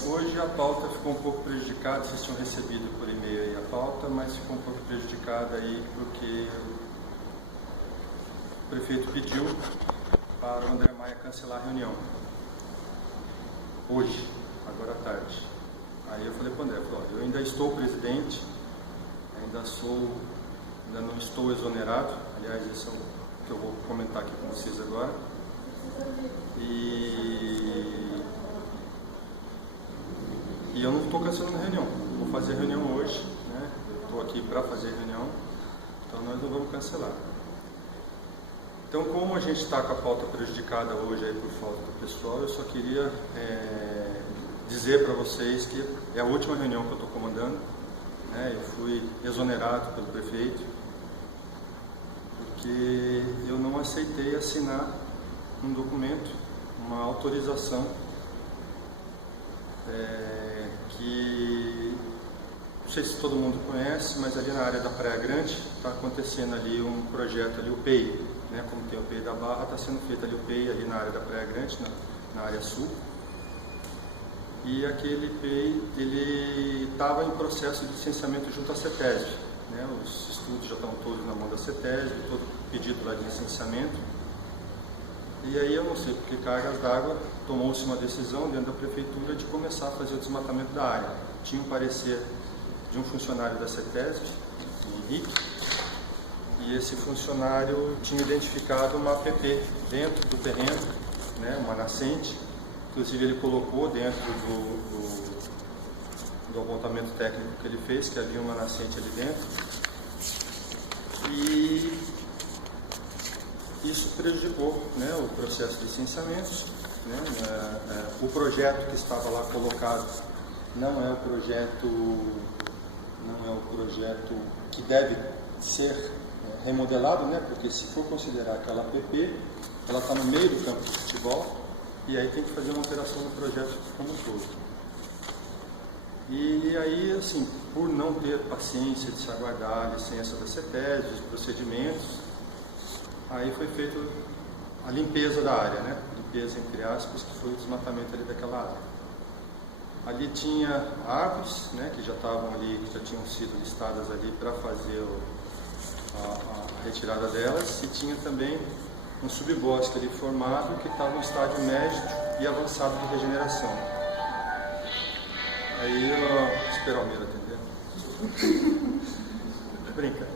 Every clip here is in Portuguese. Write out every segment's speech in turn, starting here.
Hoje a pauta ficou um pouco prejudicada, vocês tinham recebido por e-mail aí a pauta, mas ficou um pouco prejudicada aí porque o prefeito pediu para o André Maia cancelar a reunião. Hoje, agora à tarde. Aí eu falei para o André, eu ainda estou presidente, ainda não estou exonerado, aliás, esse é o que eu vou comentar aqui com vocês agora. E eu não estou cancelando a reunião, vou fazer a reunião hoje, né? Estou aqui para fazer a reunião, então nós não vamos cancelar. Então, como a gente está com a pauta prejudicada hoje aí por falta do pessoal, eu só queria dizer para vocês que é a última reunião que eu estou comandando, né? Eu fui exonerado pelo prefeito, porque eu não aceitei assinar um documento, uma autorização que não sei se todo mundo conhece, mas ali na área da Praia Grande está acontecendo ali um projeto ali, o PEI, né? Como tem o PEI da Barra, está sendo feito ali o PEI ali na área da Praia Grande, na área sul. E aquele PEI, ele estava em processo de licenciamento junto à CETESB, né? Os estudos já estão todos na mão da CETESB, todo pedido lá de licenciamento. E aí eu não sei porque cargas d'água, tomou-se uma decisão dentro da prefeitura de começar a fazer o desmatamento da área. Tinha um parecer de um funcionário da CETESB, Henrique, e esse funcionário tinha identificado uma APP dentro do terreno, né, uma nascente. Inclusive ele colocou dentro do apontamento técnico que ele fez, que havia uma nascente ali dentro. E isso prejudicou, né, o processo de licenciamentos, né, o projeto que estava lá colocado não é o projeto que deve ser remodelado, né, porque se for considerar aquela APP, ela está no meio do campo de futebol e aí tem que fazer uma alteração no projeto como um todo. E aí, assim, por não ter paciência de se aguardar a licença da CETESB, os procedimentos, aí foi feita a limpeza da área, né? Limpeza entre aspas, que foi o desmatamento ali daquela área. Ali tinha árvores, né, que já estavam ali, que já tinham sido listadas ali para fazer a retirada delas, e tinha também um subbosque ali formado que estava em estágio médio e avançado de regeneração. Aí eu esperar o Miro atender. Brinca.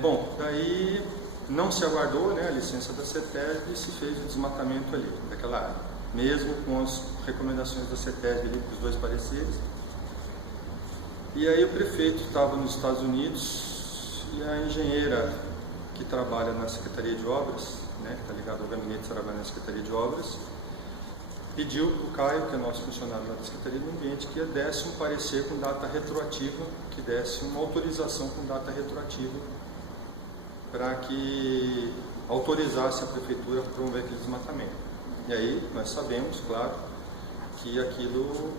Bom, daí não se aguardou, né, a licença da CETESB e se fez o desmatamento ali, daquela área, mesmo com as recomendações da CETESB ali, os dois pareceres. E aí o prefeito estava nos Estados Unidos e a engenheira que trabalha na Secretaria de Obras, né, que está ligado ao gabinete que trabalha na Secretaria de Obras, pediu para o Caio, que é nosso funcionário da Secretaria do Meio Ambiente, que desse um parecer com data retroativa, que desse uma autorização com data retroativa para que autorizasse a prefeitura a promover aquele desmatamento. E aí nós sabemos, claro, que aquilo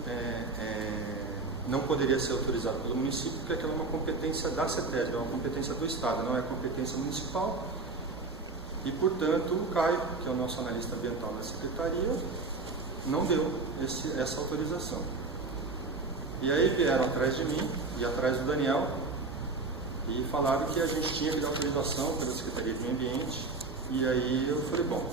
não poderia ser autorizado pelo município, porque aquilo é uma competência da CETESB, é uma competência do Estado, não é competência municipal. E, portanto, o Caio, que é o nosso analista ambiental da Secretaria, não deu essa autorização. E aí vieram atrás de mim e atrás do Daniel e falaram que a gente tinha que dar autorização pela Secretaria de Meio Ambiente. E aí eu falei, bom,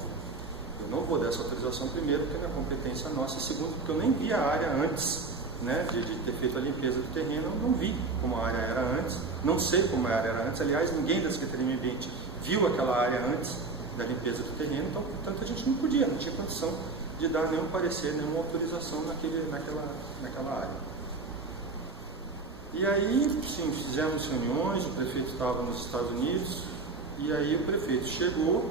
eu não vou dar essa autorização primeiro, porque é minha competência nossa, e segundo, porque eu nem vi a área antes, né, de ter feito a limpeza do terreno, eu não vi como a área era antes, não sei como a área era antes, aliás, ninguém da Secretaria de Meio Ambiente viu aquela área antes da limpeza do terreno, então, portanto, a gente não tinha condição de dar nenhum parecer, nenhuma autorização naquela área. E aí, sim, fizemos reuniões, o prefeito estava nos Estados Unidos, e aí o prefeito chegou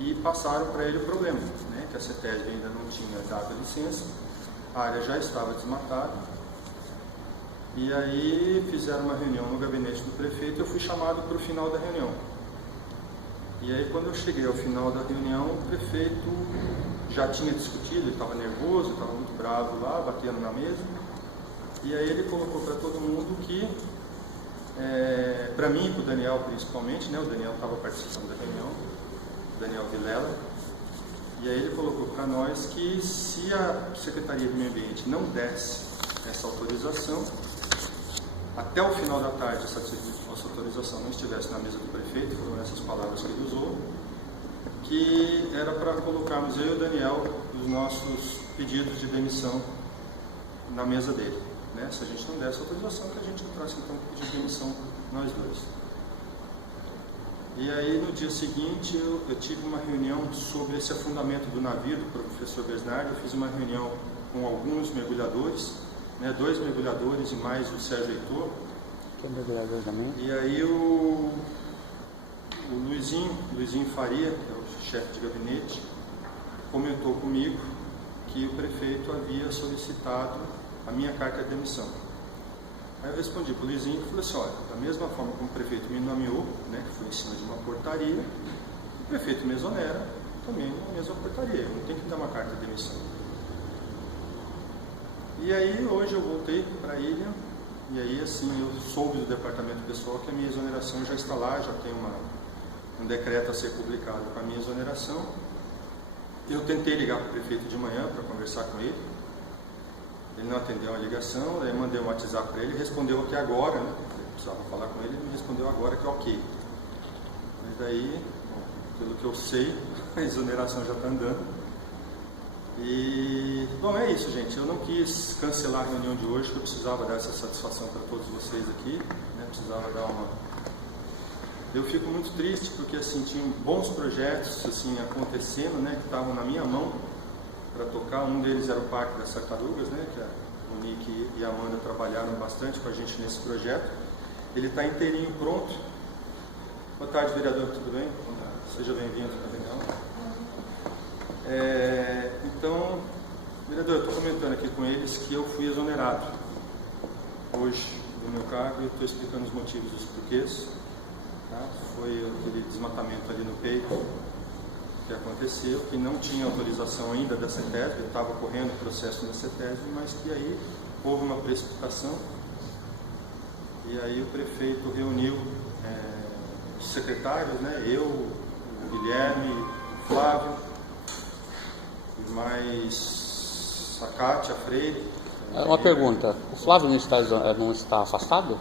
e passaram para ele o problema, né, que a CETESB ainda não tinha dado a licença, a área já estava desmatada, e aí fizeram uma reunião no gabinete do prefeito e eu fui chamado para o final da reunião. E aí quando eu cheguei ao final da reunião, o prefeito já tinha discutido, ele estava nervoso, estava muito bravo lá, batendo na mesa, e aí ele colocou para todo mundo que, para mim e para o Daniel principalmente, né, o Daniel estava participando da reunião, o Daniel Vilela, E aí ele colocou para nós que se a Secretaria de Meio Ambiente não desse essa autorização, até o final da tarde essa autorização não estivesse na mesa do prefeito, foram essas palavras que ele usou, que era para colocarmos eu e o Daniel os nossos pedidos de demissão na mesa dele, né? Se a gente não desse autorização, que a gente entrasse então com pedido de demissão nós dois. E aí no dia seguinte eu tive uma reunião sobre esse afundamento do navio do professor Bernardo. Eu fiz uma reunião com alguns mergulhadores, né, 2 mergulhadores e mais o Sérgio Heitor. Que é mergulhador também? E aí o Luizinho Faria, que é o chefe de gabinete, comentou comigo que o prefeito havia solicitado a minha carta de demissão. Aí eu respondi para o Luizinho e falei assim, olha, da mesma forma como o prefeito me nomeou, né, que foi em cima de uma portaria, o prefeito me exonera também na mesma portaria, não tem que dar uma carta de demissão. E aí hoje eu voltei para a ilha, e aí assim eu soube do departamento pessoal que a minha exoneração já está lá, já tem um decreto a ser publicado para a minha exoneração. Eu tentei ligar para o prefeito de manhã para conversar com ele. Ele não atendeu a ligação, daí mandei um WhatsApp para ele, respondeu aqui agora, né? Eu precisava falar com ele, ele me respondeu agora que é ok. Mas daí, bom, pelo que eu sei, a exoneração já está andando. E, bom, é isso, gente. Eu não quis cancelar a reunião de hoje, porque eu precisava dar essa satisfação para todos vocês aqui, né? Precisava dar uma... Eu fico muito triste, porque assim, tinham bons projetos assim, acontecendo, né? Que estavam na minha mão para tocar. Um deles era o Parque das Tartarugas, né, que o Nick e a Amanda trabalharam bastante com a gente nesse projeto. Ele está inteirinho pronto. Boa tarde, vereador, tudo bem? Seja bem-vindo também. Então, vereador, eu estou comentando aqui com eles que eu fui exonerado hoje do meu cargo e estou explicando os motivos dos porquês. Tá? Foi aquele desmatamento ali no peito que aconteceu, que não tinha autorização ainda da CETESB, estava correndo o processo da CETESB, mas que aí houve uma precipitação e aí o prefeito reuniu os secretários, né, eu, o Guilherme, o Flávio, e mais a Kátia Freire. Uma pergunta, o Flávio não está afastado?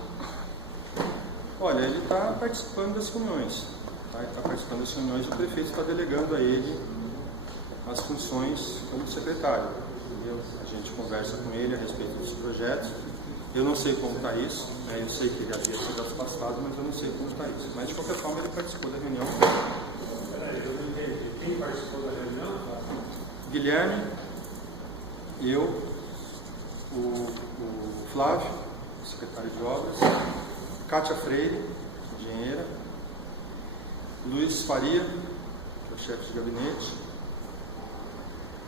Olha, ele está participando das reuniões. Ele está participando das reuniões e o prefeito está delegando a ele as funções como secretário. Entendeu? A gente conversa com ele a respeito dos projetos. Eu não sei como está isso, né? Eu sei que ele havia sido afastado, mas eu não sei como está isso. Mas de qualquer forma ele participou da reunião. Peraí, eu não entendi. Quem participou da reunião? Guilherme, eu, o Flávio, secretário de obras, Kátia Freire, engenheira, Luiz Faria, que é o chefe de gabinete,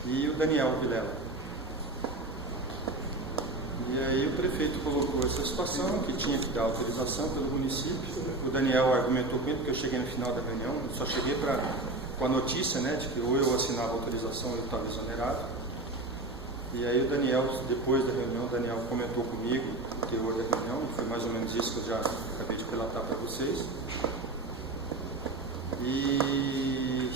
e o Daniel Vilela. E aí o prefeito colocou essa situação, que tinha que dar autorização pelo município. O Daniel argumentou comigo, porque eu cheguei no final da reunião, eu só cheguei com a notícia, né, de que ou eu assinava a autorização ou eu estava exonerado. E aí o Daniel, depois da reunião, o Daniel comentou comigo o teor da reunião, foi mais ou menos isso que eu já acabei de relatar para vocês. E,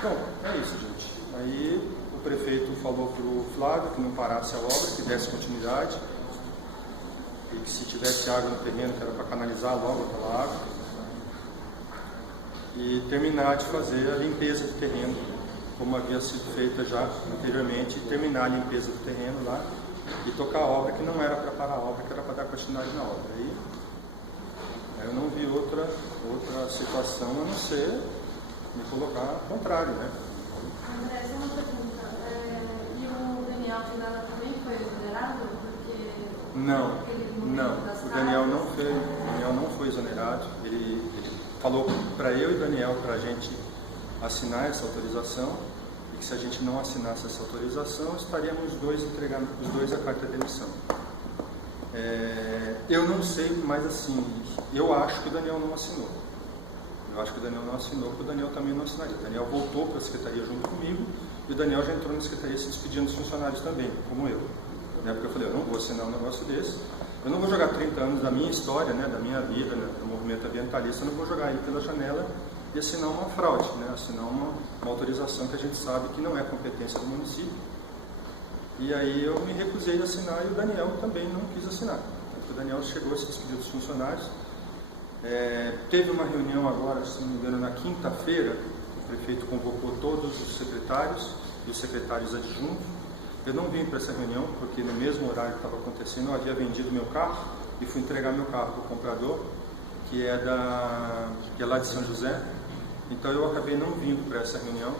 bom, é isso, gente. Aí o prefeito falou para o Flávio que não parasse a obra, que desse continuidade, e que se tivesse água no terreno, que era para canalizar logo aquela água, e terminar de fazer a limpeza do terreno, como havia sido feita já anteriormente, e terminar a limpeza do terreno lá, e tocar a obra, que não era para parar a obra, que era para dar continuidade na obra. Aí eu não vi outra situação a não ser me colocar ao contrário, né? André, só uma pergunta. E o Daniel Vilela também foi exonerado? Não. O Daniel não foi exonerado. Ele falou para eu e Daniel para a gente assinar essa autorização e que se a gente não assinasse essa autorização, estaríamos entregando os dois a carta de demissão. Eu não sei, mas assim, eu acho que o Daniel não assinou. Porque o Daniel também não assinaria. O Daniel voltou para a secretaria junto comigo e o Daniel já entrou na secretaria se despedindo dos funcionários também, como eu. Porque eu falei, eu não vou assinar um negócio desse, eu não vou jogar 30 anos da minha história, né, da minha vida, né, do movimento ambientalista, eu não vou jogar ele pela janela e assinar uma fraude, né? Assinar uma autorização que a gente sabe que não é competência do município. E aí eu me recusei a assinar e o Daniel também não quis assinar. O Daniel chegou a se despedir dos funcionários. Teve uma reunião agora, se não me engano, na quinta-feira. O prefeito convocou todos os secretários e os secretários adjuntos. Eu não vim para essa reunião porque no mesmo horário que estava acontecendo eu havia vendido meu carro e fui entregar meu carro para o comprador, que é lá de São José. Então eu acabei não vindo para essa reunião,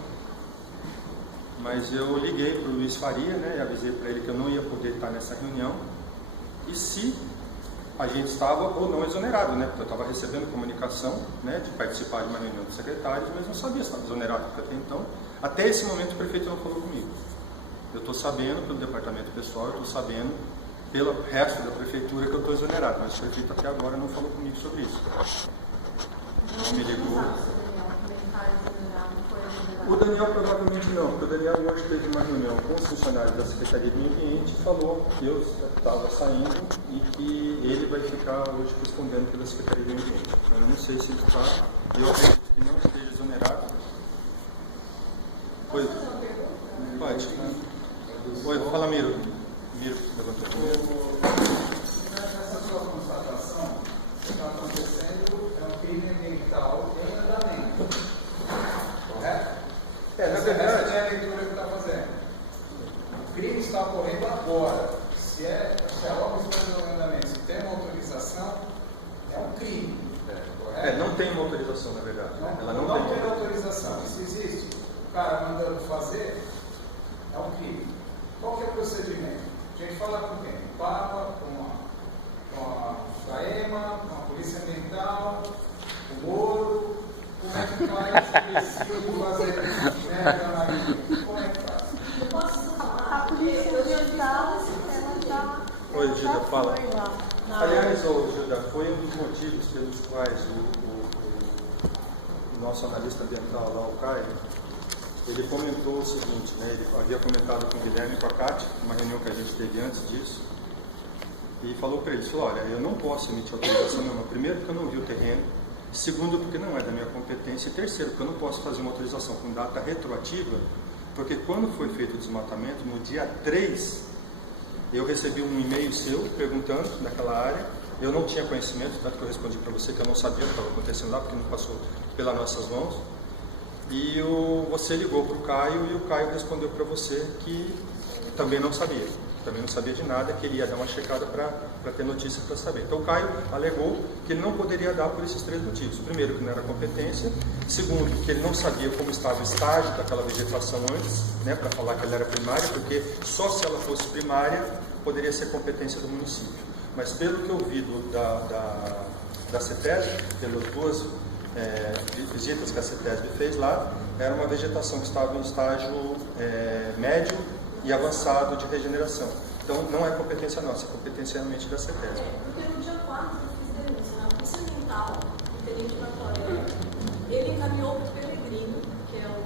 mas eu liguei para o Luiz Faria, né, e avisei para ele que eu não ia poder estar nessa reunião e se a gente estava ou não exonerado, né, porque eu estava recebendo comunicação, né, de participar de uma reunião dos secretários, mas não sabia se estava exonerado, porque até então, até esse momento o prefeito não falou comigo. Eu estou sabendo pelo departamento pessoal, eu estou sabendo pelo resto da prefeitura que eu estou exonerado, mas o prefeito até agora não falou comigo sobre isso. Não me ligou. O Daniel provavelmente não, porque o Daniel hoje teve uma reunião com os funcionários da Secretaria do Meio Ambiente e falou que eu estava saindo e que ele vai ficar hoje respondendo pela Secretaria do Meio Ambiente. Então, eu não sei se ele está, eu acredito que não esteja exonerado. Oi. Pode. Oi, fala Miro. Miro, levantou primeiro. Nessa sua constatação, o que está acontecendo é um crime ambiental em andamento. Correto? Na verdade. Essa é a leitura que está fazendo. O crime está ocorrendo agora. Se a obra está em andamento, se tem uma autorização, é um crime. Correto? Não tem uma autorização, na verdade. Ela não tem autorização. Se existe o cara mandando fazer, é um crime. Qual que é o procedimento? A gente fala com quem? Com a FAEMA, com a Polícia Ambiental, com o Moro. Como é que faz? Decide fazer isso, né? Como é que faz? Eu posso falar? A Polícia Ambiental, ela já... Oi, Gilda, fala. foi lá. Aliás, Gilda, foi um dos motivos pelos quais o nosso analista ambiental lá, o Caio, ele comentou o seguinte, né? Ele havia comentado com o Guilherme e com a Cátia, uma reunião que a gente teve antes disso, e falou para eles, falou, olha, eu não posso emitir autorização nenhuma, primeiro porque eu não vi o terreno, segundo porque não é da minha competência, e terceiro porque eu não posso fazer uma autorização com data retroativa, porque quando foi feito o desmatamento, no dia 3, eu recebi um e-mail seu perguntando daquela área, eu não tinha conhecimento, tanto que eu respondi para você que eu não sabia o que estava acontecendo lá, porque não passou pelas nossas mãos. E você ligou para o Caio e o Caio respondeu para você que também não sabia de nada, que ele ia dar uma checada para ter notícia para saber. Então o Caio alegou que ele não poderia dar por esses 3 motivos. Primeiro, que não era competência. Segundo, que ele não sabia como estava o estágio daquela vegetação antes, né, para falar que ela era primária, porque só se ela fosse primária poderia ser competência do município. Mas pelo que eu vi da CETESB, pelas 2 visitas que a CETESB fez lá, era uma vegetação que estava em estágio médio e avançado de regeneração. Então não é competência nossa, é competência realmente da CETESB. Porque no dia 4 eu fiz denúncia na Polícia Ambiental, o tenente Batoré, ele encaminhou para o Peregrino, que é o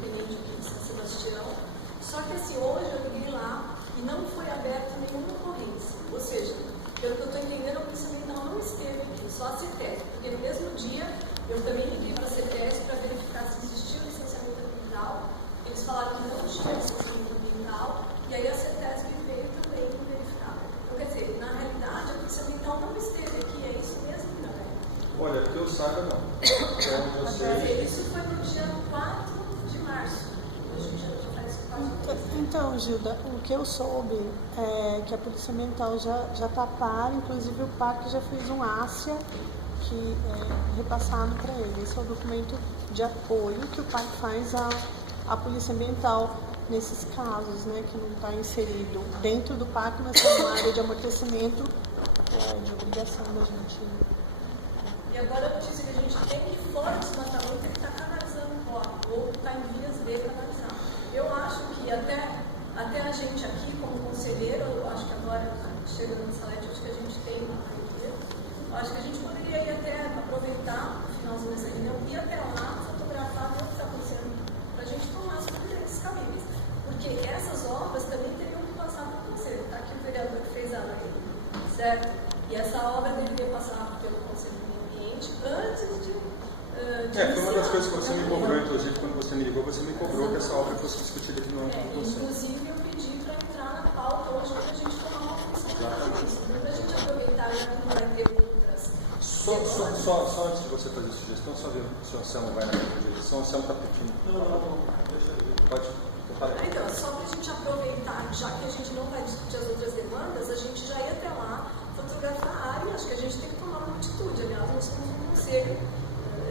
tenente aqui de São Sebastião, só que assim, hoje eu liguei lá e não foi aberta nenhuma ocorrência. Ou seja, pelo que eu estou entendendo, a Polícia Ambiental não esteve aqui, só a CETESB, porque no mesmo dia eu também liguei para a CETESB para verificar se existia o licenciamento ambiental. Eles falaram que não tinha licenciamento ambiental, e aí a CETESB veio também verificar. Então, quer dizer, na realidade, a Polícia Ambiental não esteve aqui, é isso mesmo, não é? Olha, que eu saiba não. Isso foi no dia 4 de março. Hoje já faz 4 dias. Então, Gilda, o que eu soube é que a Polícia Ambiental já está a par, inclusive o PAC já fez um ASIA que é repassado para ele. Esse é o documento de apoio que o PAC faz à Polícia Ambiental nesses casos, né, que não está inserido dentro do PAC, mas é uma área de amortecimento de obrigação da gente. E agora a notícia que a gente tem que fora do desmatamento ele está canalizando o córrego, ou está em vias de canalizar. Eu acho que até a gente aqui, como conselheiro, eu acho que agora, chegando no Salete, acho que a gente tem uma ideia. Eu acho que a gente poderia ir até aproveitar o finalzinho dessa reunião, ir até lá, fotografar o que está acontecendo, para a gente tomar as providências cabíveis. Porque essas obras também teriam que passar por você. Está aqui o vereador que fez a lei, certo? E essa obra deveria passar pelo Conselho do Meio Ambiente antes de das coisas que você me cobrou, inclusive, quando você me ligou, você me cobrou que essa obra fosse discutida aqui no âmbito do Conselho. Inclusive, eu pedi para entrar na pauta hoje para a gente tomar uma posição para a gente aproveitar, já que não vai ter outras. Só antes de você fazer sugestão, só ver se o Anselmo vai na mesma direção. O Anselmo está pedindo. Não. Pode. Então, só para a gente aproveitar, já que a gente não vai discutir as outras demandas, a gente já ia até lá fotografar a área. Acho que a gente tem que tomar uma atitude. Aliás, nós somos um conselho.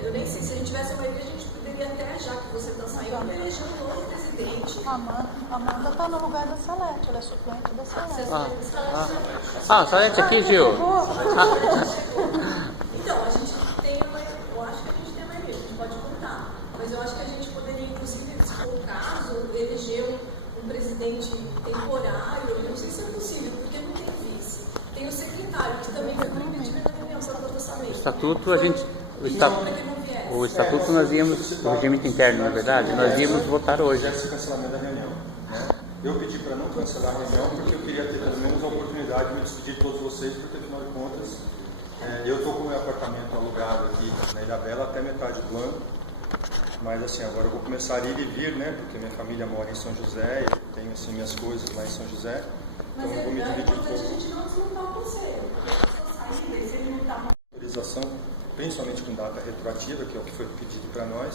Eu nem sei se a gente tivesse uma maioria, a gente poderia até, já que você está saindo, eleger um novo presidente. Amanda está no lugar da Salete, ela é suplente da Salete. Salete aqui, Gil. Então, a gente tem a maioria, eu acho que a gente tem a maioria, a gente pode contar. Mas eu acho que a gente poderia, inclusive, se for o caso, eleger um presidente temporário. Eu não sei se é possível, porque não tem vice. Tem o secretário, que também foi permitido na reunião do orçamento. O estatuto, o estatuto nós íamos, o regimento interno, na verdade, nós íamos votar hoje. Esse cancelamento da reunião. Né? Eu pedi para não cancelar a reunião porque eu queria ter pelo menos a oportunidade de me despedir de todos vocês, porque afinal de contas, eu estou com o meu apartamento alugado aqui na Ilha Bela até metade do ano. Mas assim, agora eu vou começar a ir e vir, né? Porque minha família mora em São José, eu tenho assim minhas coisas lá em São José. Então eu vou me dividir um pouco. Mas é importante a gente não desmontar o conselho, porque a pessoa sai dele, se ele não está... Autorização, principalmente com data retroativa, que é o que foi pedido para nós,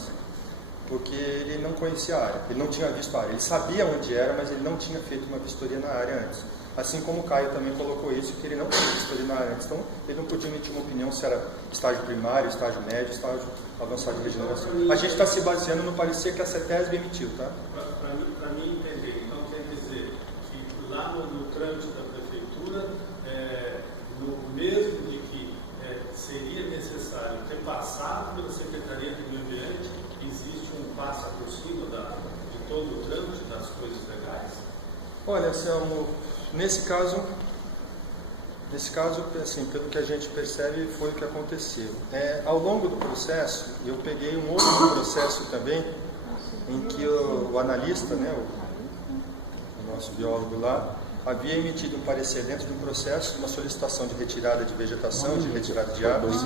porque ele não conhecia a área, ele não tinha visto a área. Ele sabia onde era, mas ele não tinha feito uma vistoria na área antes. Assim como o Caio também colocou isso, que ele não tinha vistoria na área antes. Então, ele não podia emitir uma opinião se era estágio primário, estágio médio, estágio avançado de regeneração. A gente está se baseando no parecer que a CETESB emitiu, tá? Para mim entender, então quer dizer que lá no trâmite da prefeitura, no mesmo de que seria necessário ter passado pela Secretaria do Meio Ambiente, existe um passo por cima de todo o trâmite das coisas legais? Olha, Anselmo, nesse caso, assim, pelo que a gente percebe, foi o que aconteceu. Ao longo do processo, eu peguei um outro processo também, em que o analista, né, o nosso biólogo lá, havia emitido um parecer dentro de um processo, uma solicitação de retirada de vegetação, de retirada de árvores,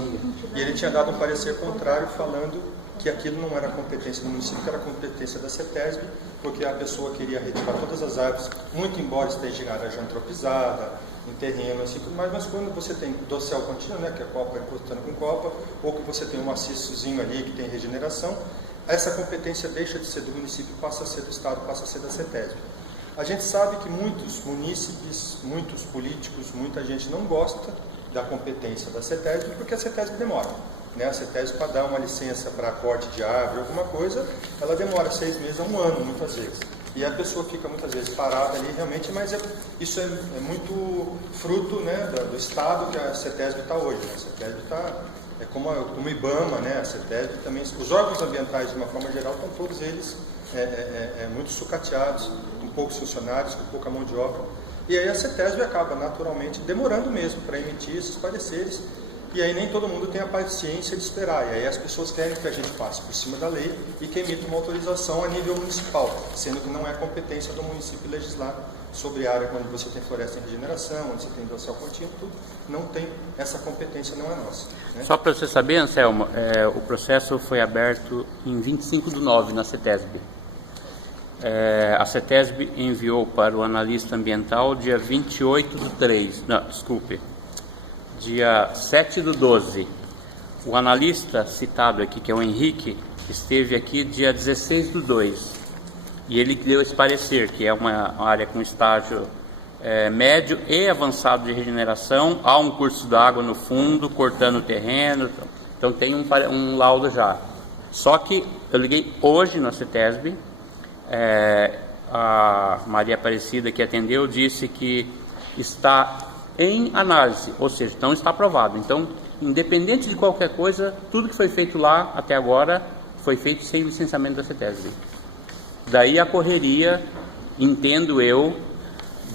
e ele tinha dado um parecer contrário, falando que aquilo não era competência do município, que era competência da CETESB, porque a pessoa queria retirar todas as árvores, muito embora esteja em área já antropizada, em terreno, assim, tudo mais, mas quando você tem dossel contínuo, né, que é copa encostando com copa, ou que você tem um maciçozinho ali que tem regeneração, essa competência deixa de ser do município, passa a ser do Estado, passa a ser da CETESB. A gente sabe que muitos munícipes, muitos políticos, muita gente não gosta da competência da CETESB, porque a CETESB demora. Né? A CETESB, para dar uma licença para corte de árvore, alguma coisa, ela demora 6 meses a 1 ano, muitas vezes. E a pessoa fica muitas vezes parada ali, realmente, mas isso é muito fruto, né, do estado que a CETESB está hoje. Né? A CETESB está, como o IBAMA, né? A CETESB também, os órgãos ambientais, de uma forma geral, estão todos eles muito sucateados, com poucos funcionários, com pouca mão de obra. E aí a CETESB acaba, naturalmente, demorando mesmo para emitir esses pareceres. E aí nem todo mundo tem a paciência de esperar. E aí as pessoas querem que a gente passe por cima da lei e que emita uma autorização a nível municipal, sendo que não é competência do município legislar sobre a área onde você tem floresta em regeneração, onde você tem dossel contínuo, tudo. Não tem, essa competência não é nossa. Né? Só para você saber, Anselmo, o processo foi aberto em 25/9 na CETESB. A CETESB enviou para o analista ambiental dia 28/3, não, desculpe, dia 7/12. O analista citado aqui, que é o Henrique, esteve aqui dia 16/2. E ele deu esse parecer, que é uma área com estágio médio e avançado de regeneração, há um curso d'água no fundo, cortando o terreno, então tem um laudo já. Só que eu liguei hoje na CETESB, a Maria Aparecida que atendeu disse que está em análise, ou seja, não está aprovado. Então, independente de qualquer coisa, tudo que foi feito lá até agora foi feito sem licenciamento da CETESB. Daí a correria, entendo eu,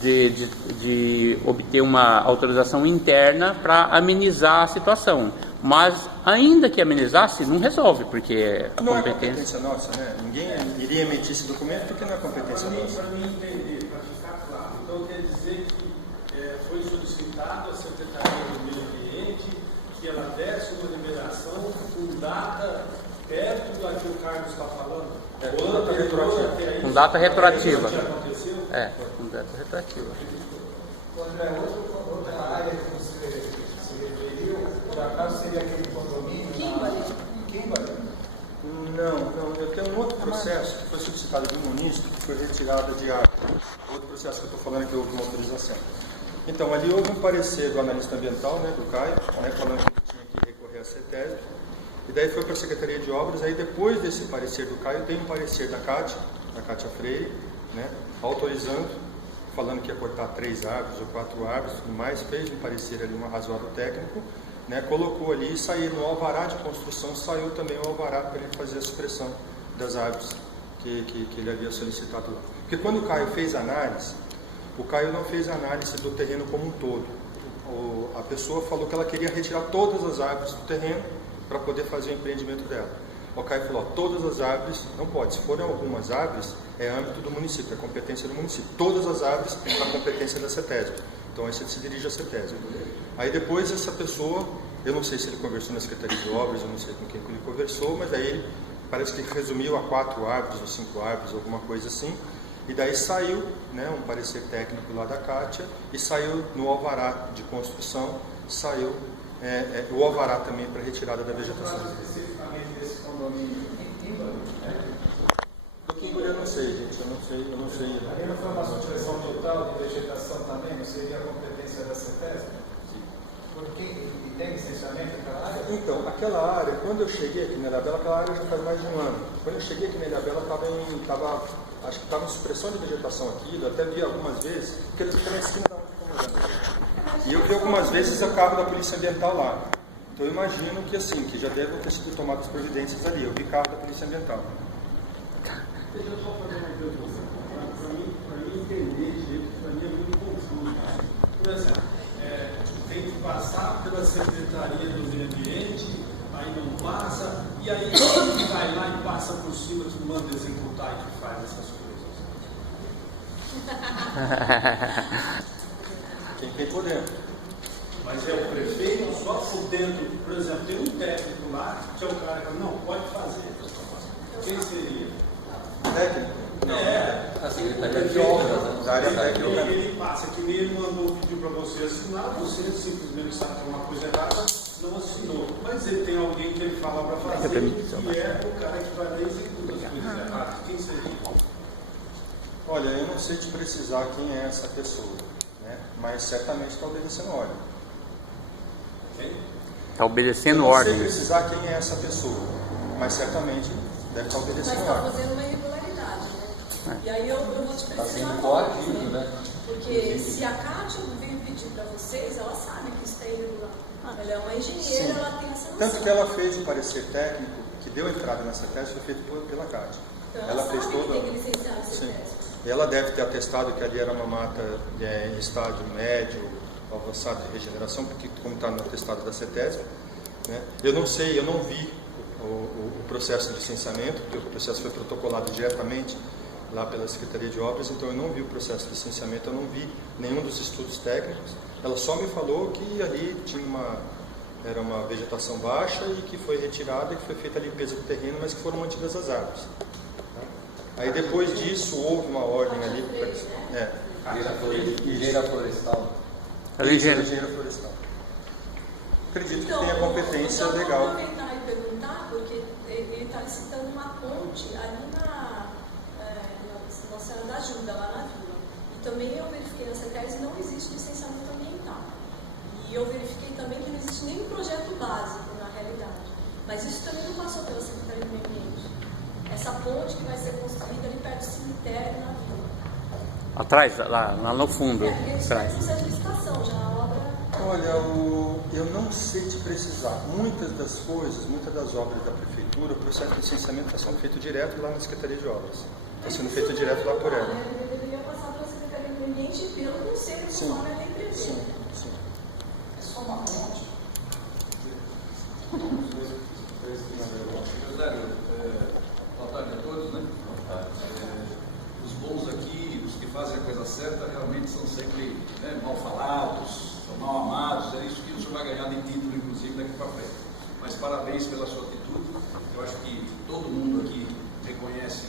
de obter uma autorização interna para amenizar a situação. Mas, ainda que amenizasse, não resolve, porque a não competência... é competência nossa, né? Ninguém iria emitir esse documento porque não é competência nossa. Para mim entender, para ficar claro, então quer dizer que foi solicitado à Secretaria do Meio Ambiente que ela desse uma liberação com data perto da que o Carlos está falando? Com data retroativa. Com data retroativa. Já aconteceu? Com data retroativa. André, outra área que você se referiu, por acaso seria aquele condomínio? Kimberley. Não, eu tenho um outro processo que foi solicitado do munícipe, que foi retirada de área. Outro processo que eu estou falando que houve uma autorização. Então, ali houve um parecer do analista ambiental, né, do Caio, né, falando que tinha que recorrer à CETESB, e daí foi para a Secretaria de Obras. Aí depois desse parecer do Caio, tem um parecer da Cátia Freire, né, autorizando, falando que ia cortar 3 árvores ou 4 árvores, tudo mais, fez um parecer ali, um razoável técnico, né, colocou ali e saiu no alvará de construção, saiu também o alvará para ele fazer a supressão das árvores que ele havia solicitado lá. Porque quando o Caio fez a análise, o Caio não fez a análise do terreno como um todo. A pessoa falou que ela queria retirar todas as árvores do terreno para poder fazer o empreendimento dela. O Caio falou, todas as árvores, não pode, se forem algumas árvores, é âmbito do município, é competência do município. Todas as árvores é a competência da CETESB. Então aí você se dirige à CETESB. Aí depois essa pessoa, eu não sei se ele conversou na Secretaria de Obras, eu não sei com quem ele conversou, mas daí ele parece que resumiu a 4 árvores ou 5 árvores, alguma coisa assim. E daí saiu, né, um parecer técnico lá da Cátia, e saiu no alvará de construção, saiu o alvará também para retirada da vegetação. Especificamente desse condomínio em Kimberley, Do Kimberley eu não sei, gente, eu não sei. ali não foi uma supressão total de vegetação também, não seria a competência da CETESB? Porque e tem licenciamento naquela área? Então, aquela área, quando eu cheguei aqui na Ilhabela, aquela área já faz mais de um ano. Quando eu cheguei aqui na Ilhabela, acho que estava em supressão de vegetação aqui, eu até vi algumas vezes, porque eles ficam na esquina da onde estão morando. E eu vi algumas vezes o carro da Polícia Ambiental lá. Então eu imagino que assim, que já devem ter sido tomadas providências ali. Eu vi carro da Polícia Ambiental. Deixa eu só fazer uma pergunta. Para mim entender direito, para mim é muito confuso. Por exemplo, tem que passar pela Secretaria do Meio Ambiente, aí não passa, e aí quem vai lá e passa por cima, que manda executar e que faz essas coisas? Quem tem poder. Mas é o prefeito só por dentro, por exemplo, tem um técnico lá, que é o cara que não pode fazer. Quem seria? Técnico? Não. A Secretaria de Obras, da área técnica. Ele passa, que nem ele mandou pedir para você assinar, você simplesmente sabe que é uma coisa errada, não assinou. Mas ele tem alguém que ele fala para fazer, que é o cara que vai lá e executa as coisas erradas. Quem seria? Olha, eu não sei te precisar quem é essa pessoa, né? Mas certamente está obedecendo ordem. Quem? Está obedecendo Eu não sei ordem. precisar quem é essa pessoa, mas certamente deve estar Mas obedecendo está ordem. fazendo uma irregularidade, né? E aí eu vou te precisar sendo falar, coagido, né? Porque se a Cátia veio pedir para vocês, ela sabe que isso é irregular. Ela é uma engenheira, Sim. ela tem essa noção. Tanto que ela fez o parecer técnico que deu entrada nessa tese, foi feito pela Cátia. Então, Ela sabe fez que toda. tem que licenciar essa Sim. tese. Ela deve ter atestado que ali era uma mata em estágio médio, avançado de regeneração, porque como está no atestado da CETESB, né? Eu não sei, eu não vi o processo de licenciamento, porque o processo foi protocolado diretamente lá pela Secretaria de Obras, então eu não vi o processo de licenciamento, eu não vi nenhum dos estudos técnicos. Ela só me falou que ali era uma vegetação baixa e que foi retirada e que foi feita a limpeza do terreno, mas que foram mantidas as árvores. Tá? Aí depois disso houve uma ordem ali. Engenheira florestal. Ela é engenheira. Engenheira florestal. Acredito que Então, tenha competência então, legal. Eu vou aproveitar e perguntar, porque ele está citando uma ponte ali na Nossa Senhora da Ajuda, lá na vila. E também eu verifiquei nessa tese e não existe licenciamento ambiental. E eu verifiquei também que não existe nenhum projeto básico na realidade. Mas isso também não passou pela Secretaria do Meio Ambiente. Essa ponte que vai ser construída ali perto do cemitério na vila. Atrás, lá no fundo. Eles Atrás. fazem essa licitação, já a obra. Olha, eu não sei te precisar. Muitas das coisas, muitas das obras da Prefeitura, o processo de licenciamento está sendo feito direto lá na Secretaria de Obras. Está sendo feito direto lá por ela. Ele deveria passar pela Secretaria do Meio Ambiente e pelo Conselho, conforme a lei prevê. Sim. É só uma ponte. Boa tarde a todos, né? Os bons aqui, os que fazem a coisa certa, realmente são sempre mal falados, são mal amados, é isso que o senhor vai ganhar de título, inclusive, daqui para frente. Mas parabéns pela sua atitude. Eu acho que todo mundo aqui reconhece,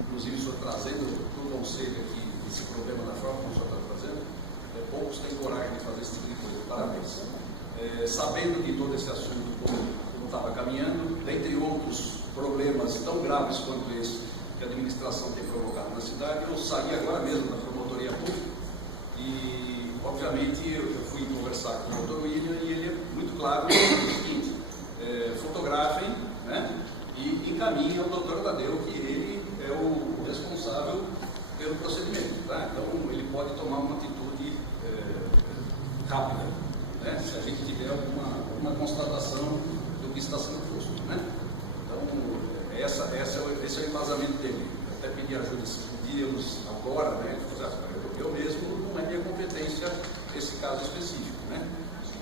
inclusive o senhor trazendo para o conselho aqui esse problema da forma como o senhor está trazendo. Poucos têm coragem de fazer esse tipo de coisa. Parabéns. Sabendo de todo esse assunto, como estava caminhando, dentre outros problemas tão graves quanto esse que a administração tem provocado na cidade, eu saí agora mesmo da promotoria pública e, obviamente, eu fui conversar com o doutor William e ele é muito claro no seguinte: fotografem, né, e encaminhem ao doutor Tadeu, que ele é o responsável pelo procedimento. Tá? Então, ele pode tomar uma atitude rápida, né, se a gente tiver alguma constatação do que está sendo posto. Né? Então, esse é o embasamento dele. Eu até pedi ajuda, se podíamos agora, né, eu mesmo, não é minha competência esse caso específico. Né?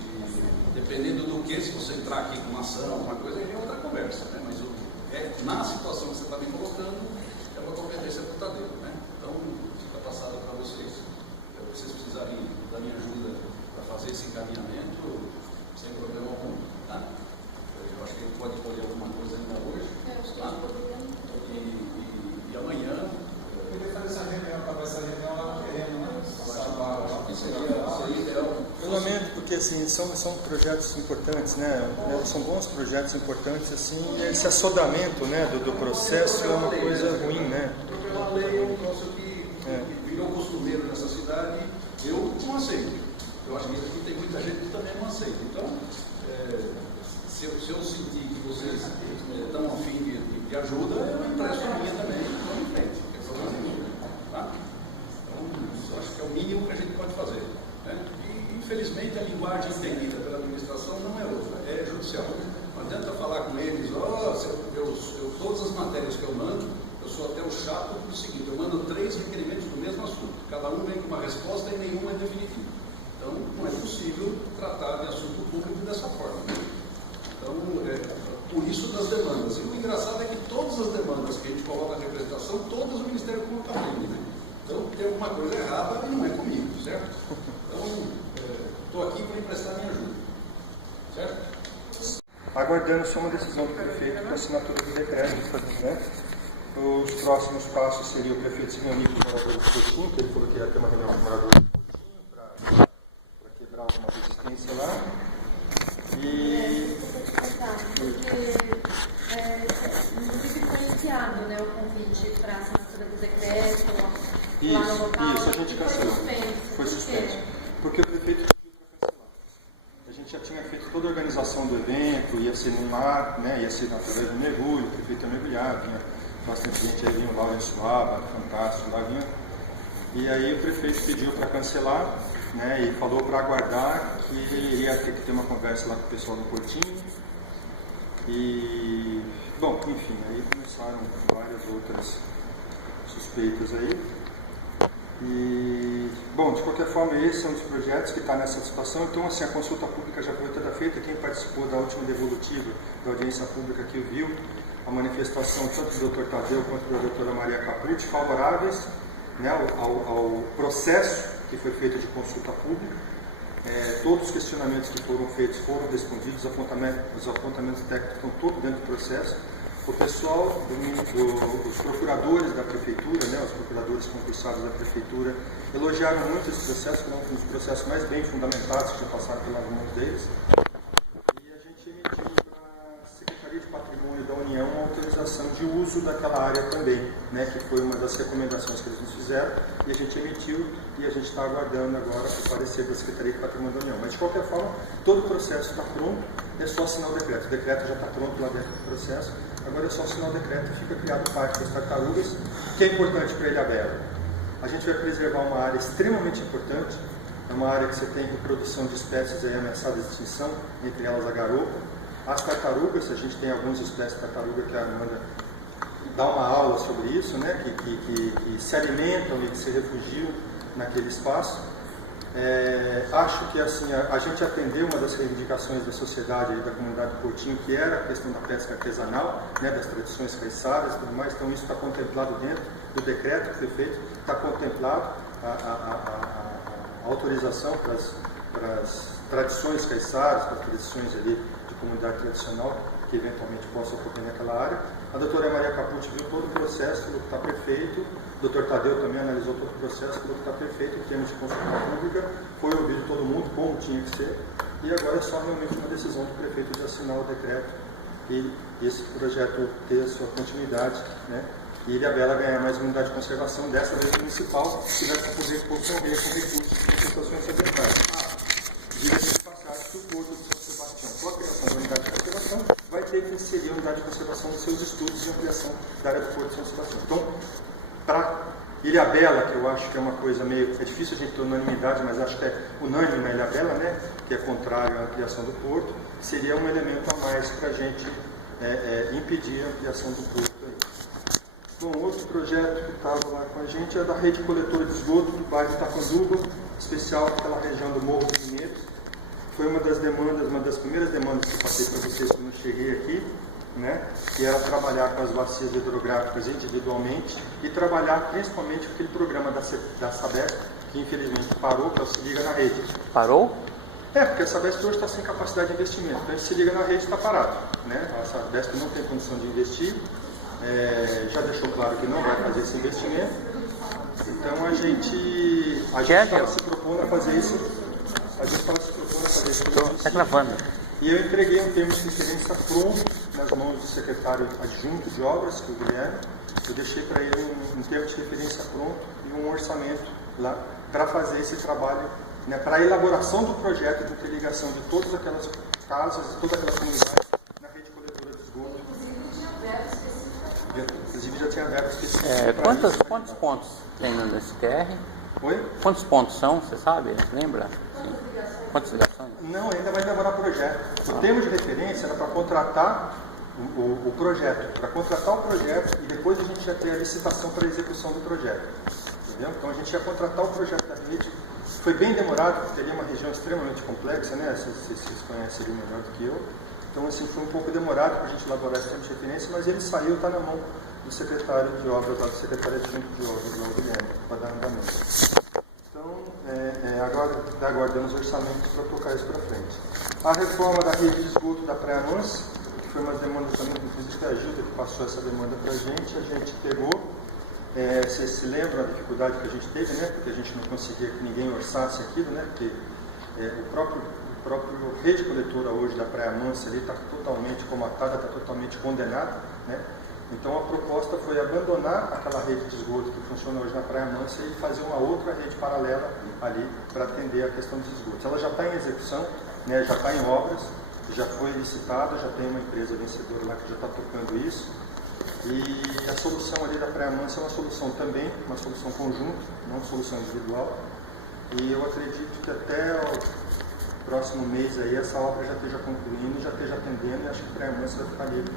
E, dependendo do que, se você entrar aqui com uma ação, alguma coisa, aí é outra conversa. Né? Mas na situação que você está me colocando, é uma competência do Tadeu. Né? Então, fica passada para vocês. Se vocês precisarem da minha ajuda para fazer esse encaminhamento, sem problema algum. Tá? Eu acho que ele pode colher alguma coisa ainda hoje. Tá? E amanhã. Eu queria fazer essa reunião, acabar essa reunião lá no terreno, né? Seria ideal. Eu lamento, porque assim, são projetos importantes, né? São bons projetos importantes, assim, e esse assodamento, né, do processo é uma coisa ruim, né? Atropelar a lei é um troço que virou costumeiro nessa cidade, eu não aceito. Eu acho que aqui tem muita gente que também não aceita. Então, se eu sentir que vocês estão a fim de ajuda, eu empresto a minha também e vamos em frente. Não é problema nenhum. Tá? Então, eu acho que é o mínimo que a gente pode fazer. Né? E, infelizmente, a linguagem entendida pela administração não é outra, é judicial. Não adianta falar com eles, todas as matérias que eu mando, eu sou até o chato do seguinte: eu mando 3 requerimentos do mesmo assunto, cada um vem com uma resposta e nenhum é definitivo. Então, não é possível tratar de assunto público dessa forma. Né? Então, por isso das demandas. E o engraçado é que todas as demandas que a gente coloca na representação, todas o Ministério Público está vendo. Né? Então, tem alguma coisa errada e não é comigo, certo? Então, estou aqui para emprestar minha ajuda. Certo? Aguardando só uma decisão do prefeito para assinatura do decreto. Né? Os próximos passos seriam o prefeito se reunir com os moradores do Coutinho, que ele falou que ia ter uma reunião com os moradores do Coutinho para quebrar alguma resistência lá. E... inclusive foi enviado, né, o convite para a assinatura do decreto isso, lá no local. Isso, a gente cancelou. Foi suspenso. Porque o prefeito pediu para cancelar. A gente já tinha feito toda a organização do evento, ia ser no mar, né, ia ser através do mergulho, o prefeito ia mergulhar, vinha bastante gente, aí vinha o Laurence Suaba, fantástico, lá vinha. E aí o prefeito pediu para cancelar, né, e falou para aguardar que ele ia ter que ter uma conversa lá com o pessoal do Portinho. E, bom, enfim, aí começaram várias outras suspeitas aí. E, bom, de qualquer forma, esse é um dos projetos que está nessa situação. Então, assim, a consulta pública já foi toda feita. Quem participou da última devolutiva da audiência pública que viu a manifestação tanto do Dr. Tadeu quanto da doutora Maria Capucci, favoráveis, né, ao processo que foi feito de consulta pública. Todos os questionamentos que foram feitos foram respondidos, os apontamentos técnicos estão todos dentro do processo. O pessoal, os procuradores da prefeitura, né, os procuradores concursados da prefeitura, elogiaram muito esse processo, que é um dos processos mais bem fundamentados que já passaram pelas mãos deles. E a gente emitiu para a Secretaria de Patrimônio da União uma autorização de uso daquela área também, né, que foi uma das recomendações que eles nos fizeram, e a gente emitiu e a gente está aguardando agora o parecer da Secretaria de Patrimônio da União. Mas, de qualquer forma, todo o processo está pronto, é só assinar o decreto. O decreto já está pronto lá dentro do processo, agora é só assinar o decreto e fica criado o Parque das Tartarugas, que é importante para Ilhabela. A gente vai preservar uma área extremamente importante, é uma área que você tem reprodução de espécies aí ameaçadas de extinção, entre elas a garopa. As tartarugas, a gente tem algumas espécies de tartaruga que a Amanda dá uma aula sobre isso, né, que se alimentam e que se refugiam naquele espaço. Acho que assim, a gente atendeu uma das reivindicações da sociedade e da comunidade do Coutinho, que era a questão da pesca artesanal, né, das tradições caiçaras e tudo mais. Então isso está contemplado dentro do decreto que foi feito, está contemplado a autorização para as tradições caiçaras, com as tradições ali de comunidade tradicional que eventualmente possa ocorrer naquela área. A doutora Maria Capucci viu todo o processo, falou que está perfeito. O doutor Tadeu também analisou todo o processo, falou que está perfeito em termos de consulta pública, foi ouvido todo mundo como tinha que ser, e agora é só realmente uma decisão do prefeito de assinar o decreto e esse projeto ter a sua continuidade, né? E Ilhabela ganhar mais uma unidade de conservação, dessa vez municipal, que vai poder concorrer com recursos de concentrações ambientais. Diga-se de passagem que o Porto de São Sebastião, com a criação da unidade de conservação, vai ter que inserir a unidade de conservação nos seus estudos de ampliação da área do Porto de São Sebastião. Então, para Ilhabela, que eu acho que é uma coisa meio... É difícil a gente ter unanimidade, mas acho que é unânime na Ilhabela, né? Que é contrário à ampliação do Porto, seria um elemento a mais para a gente impedir a ampliação do Porto. Bom, outro projeto que estava lá com a gente é da rede coletora de esgoto do bairro Itacanduva, especial naquela região do Morro dos Mineiros. Foi uma das demandas, uma das primeiras demandas que eu passei para vocês quando eu cheguei aqui, né? Que era trabalhar com as bacias hidrográficas individualmente e trabalhar principalmente com aquele programa da Sabesp, que infelizmente parou, que é o Se Liga na Rede. Parou? Porque a Sabesp hoje está sem capacidade de investimento, então a gente Se Liga na Rede está parado, né? A Sabesp não tem condição de investir. Já deixou claro que não vai fazer esse investimento, então a gente estava se propondo a fazer isso. A gente estava se propondo a fazer isso. Está gravando. E eu entreguei um termo de referência pronto nas mãos do secretário adjunto de obras, que é o Guilherme. Eu deixei para ele um termo de referência pronto e um orçamento lá para fazer esse trabalho, né, para a elaboração do projeto de interligação de todas aquelas casas, de toda aquela comunidade na rede coletora de esgoto. Inclusive já tinha verba específica. Quantos pontos tem no STR? Oi? Quantos pontos são, você sabe? Lembra? Sim. Quantas ligações? Não, ainda vai elaborar projeto. O termo de referência era para contratar o projeto, para contratar o projeto e depois a gente ia ter a licitação para a execução do projeto. Entendeu? Então a gente ia contratar o projeto da rede. Foi bem demorado, porque ali é uma região extremamente complexa, né? Vocês conhecem ele melhor do que eu. Então, assim, foi um pouco demorado para a gente elaborar esse termo de referência, mas ele saiu, está na mão do secretário de obras, lá do secretário adjunto de obras, lá o Guilherme, para dar andamento. Então, agora está aguardando os orçamentos para tocar isso para frente. A reforma da rede de esgoto da Praia Mansa, que foi uma demanda também, inclusive a Gilda que passou essa demanda para a gente pegou. Vocês se lembram da dificuldade que a gente teve, né? Porque a gente não conseguia que ninguém orçasse aquilo, né? Porque o próprio rede coletora hoje da Praia Mansa ali está totalmente comatada, está totalmente condenada, né? Então a proposta foi abandonar aquela rede de esgoto que funciona hoje na Praia Mansa e fazer uma outra rede paralela ali para atender a questão dos esgotos. Ela já está em execução, né? Já está em obras, já foi licitada, já tem uma empresa vencedora lá que já está tocando isso. E a solução ali da Praia Mansa é uma solução também, uma solução conjunta, não uma solução individual. E eu acredito que até o próximo mês aí essa obra já esteja concluindo, já esteja atendendo e acho que a Praia Mansa vai ficar livre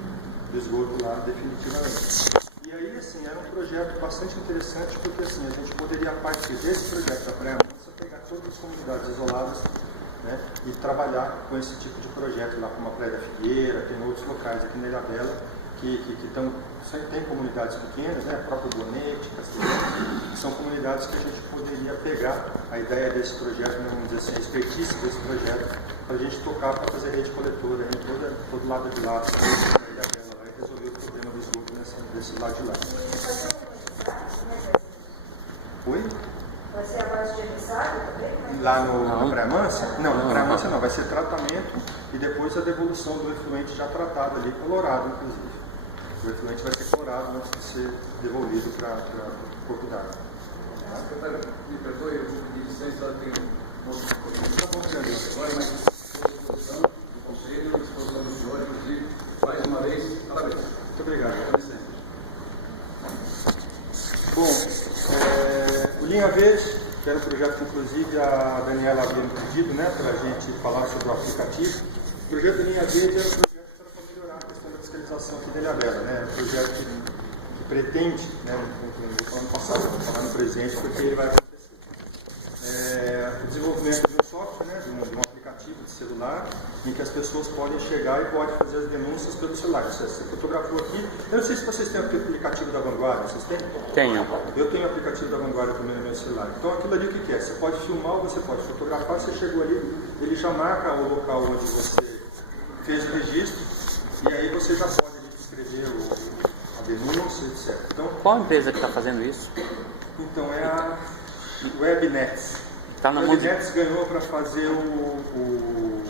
do esgoto lá definitivamente. E aí, assim, era um projeto bastante interessante porque, assim, a gente poderia, a partir desse projeto da Praia Mansa, pegar todas as comunidades isoladas, né, e trabalhar com esse tipo de projeto lá, como a Praia da Figueira, tem outros locais aqui na Ilhabela, que tem comunidades pequenas, né, a própria Bonete, Castelhano, são comunidades que a gente poderia pegar a ideia desse projeto, né, vamos dizer assim, a expertise desse projeto, para a gente tocar para fazer rede coletora em todo lado de lá, da Ilhabela, lá, e resolver o problema do esgoto desse lado de lá. Oi? Vai ser a base de emissário também? Lá na Praia Mansa? Não, na Praia Mansa não, vai ser tratamento e depois a devolução do efluente já tratado ali, colorado inclusive. O efluente vai ser colorado antes de ser devolvido para o corpo d'água. Secretário, me perdoe, eu vou pedir licença, tem um outro documento. Tá bom, senhor. Agora, mas estou à disposição do Conselho, à disposição do senhor, inclusive, mais uma vez, parabéns. Muito obrigado. Com licença. Bom, o Linha Verde, que era um projeto que inclusive a Daniela havia me pedido, né, para a gente falar sobre o aplicativo. O projeto Linha Verde era um projeto que era para melhorar a questão da fiscalização aqui da Ilhabela, né? É um projeto que pretende, né, não vou falar no passado, vou falar no presente, porque ele vai acontecer. O desenvolvimento de um software, né, de um aplicativo aplicativo de celular em que as pessoas podem chegar e podem fazer as denúncias pelo celular. Você fotografou aqui. Eu não sei se vocês têm o aplicativo da Vanguarda. Vocês têm? Tenho. Eu tenho o aplicativo da Vanguarda também no meu celular. Então aquilo ali o que é? Você pode filmar ou você pode fotografar. Você chegou ali, ele já marca o local onde você fez o registro e aí você já pode ali escrever a denúncia, etc. Então, qual empresa que está fazendo isso? Então é a Webnets. Tá na a Webnets ganhou para fazer o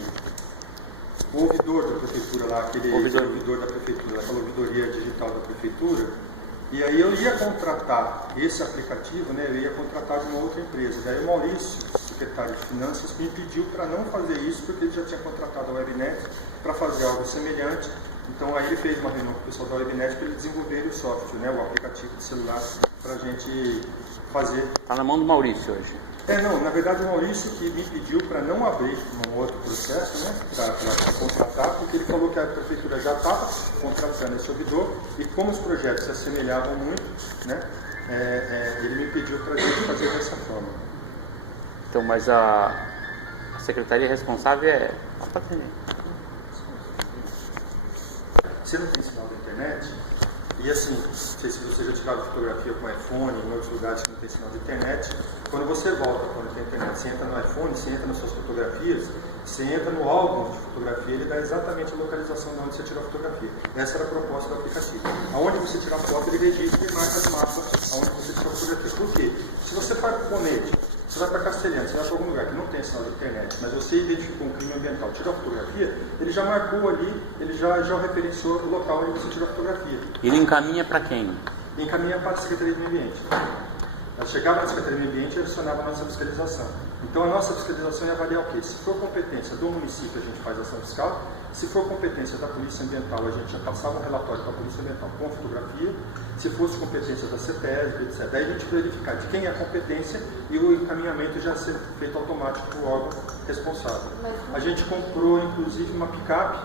ouvidor da prefeitura lá, aquele ouvidor da prefeitura, aquela ouvidoria digital da prefeitura. E aí eu ia contratar esse aplicativo, né? Eu ia contratar de uma outra empresa. Daí o Maurício, secretário de Finanças, me pediu para não fazer isso porque ele já tinha contratado a Webnets para fazer algo semelhante. Então aí ele fez uma reunião com o pessoal da Webnet para eles desenvolverem o software, né, o aplicativo de celular, para a gente fazer. Está na mão do Maurício hoje. Não, na verdade o Maurício que me pediu para não abrir um outro processo, né, para contratar, porque ele falou que a prefeitura já estava contratando esse ouvidor e como os projetos se assemelhavam muito, né, ele me pediu para a gente fazer dessa forma. Então, mas a secretaria responsável é a Patrimônio. Você não tem sinal da internet? E assim, não sei se você já tirou fotografia com iPhone, em outros lugares que não tem sinal de internet, quando você volta, quando tem internet, você entra no iPhone, você entra nas suas fotografias, você entra no álbum de fotografia, ele dá exatamente a localização de onde você tirou a fotografia. Essa era a proposta do aplicativo. Aonde você tirar a foto, ele registra e marca as mapas aonde você tirou a fotografia. Por quê? Se você vai para o Bonete, você vai para Castelhano, você vai para algum lugar que não tem sinal de internet, mas você identificou um crime ambiental, tirou a fotografia, ele já marcou ali, ele já referenciou o local onde você tirou a fotografia. Ele encaminha para quem? Ele encaminha para a Secretaria do Meio Ambiente. Ela chegava na Secretaria do Meio Ambiente e acionava a nossa fiscalização. Então a nossa fiscalização ia avaliar o quê? Se for competência do município, a gente faz ação fiscal. Se for competência da Polícia Ambiental, a gente já passava um relatório para a Polícia Ambiental com fotografia. Se fosse competência da CETESB, etc. Daí a gente verificar de quem é a competência e o encaminhamento já ser feito automático para o órgão responsável. A gente comprou, inclusive, uma picape,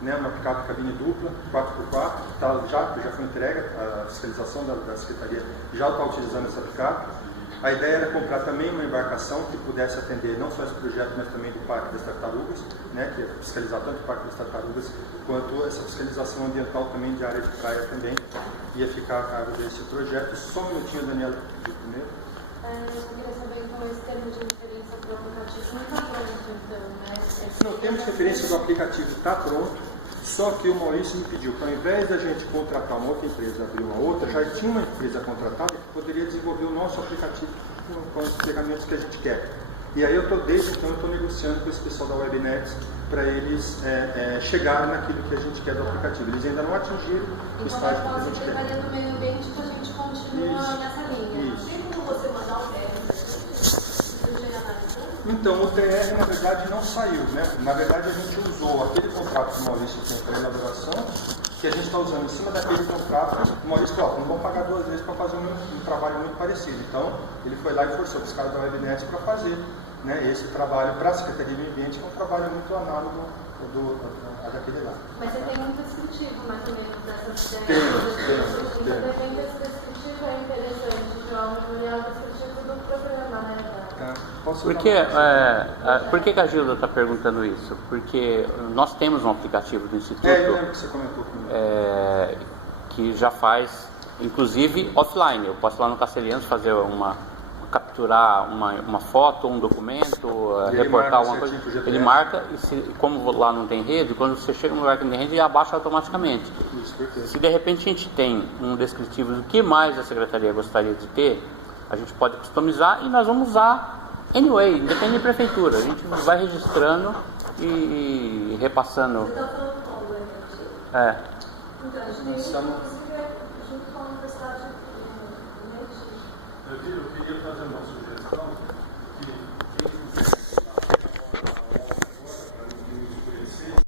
né, uma picape cabine dupla, 4x4, já foi entregue, a fiscalização da Secretaria já está utilizando essa picape. A ideia era comprar também uma embarcação que pudesse atender não só esse projeto, mas também do Parque das Tartarugas, né, que é fiscalizar tanto o Parque das Tartarugas quanto essa fiscalização ambiental também de área de praia também ia ficar a cargo desse projeto. Só um minutinho, Daniela, primeiro. Eu queria saber então esse termo de referência do aplicativo não está pronto, então, né? Não, o termo de referência do aplicativo está pronto. Só que o Maurício me pediu que ao invés da gente contratar uma outra empresa, abrir uma outra, já tinha uma empresa contratada que poderia desenvolver o nosso aplicativo com os ferramentas que a gente quer. E aí desde então eu estou negociando com esse pessoal da Webnets para eles chegarem naquilo que a gente quer do aplicativo. Eles ainda não atingiram o estágio que a gente quer. Então, a Secretaria do Meio Ambiente que a gente continua nessa linha. Isso. Tem como você mandar o Então, o TR, na verdade, não saiu, né? Na verdade, a gente usou aquele contrato que o Maurício tem para elaboração, que a gente está usando em cima daquele contrato. O Maurício falou, não vão pagar 2 vezes para fazer um trabalho muito parecido. Então, ele foi lá e forçou os caras da Webnet para fazer, né, esse trabalho para a Secretaria do Meio Ambiente, que é um trabalho muito análogo daquele lá. Mas você tem muito descritivo, mais ou menos, dessas ideias? Temos. Então, de repente, esse descritivo é interessante, João, memorial descritivo do programa, né? Por que a Gilda está perguntando isso? Porque nós temos um aplicativo do Instituto eu lembro que você comentou comigo. Que já faz, inclusive, offline. Eu posso ir lá no Castelhanos fazer capturar uma foto, um documento, reportar alguma coisa. Ele marca, e como lá não tem rede, quando você chega no lugar que não tem rede, ele abaixa automaticamente. Se de repente a gente tem um descritivo do que mais a Secretaria gostaria de ter, a gente pode customizar e nós vamos usar anyway, independente da prefeitura. A gente vai registrando e repassando. Você está falando como, né? Então, a gente tem junto com a Universidade Eu queria fazer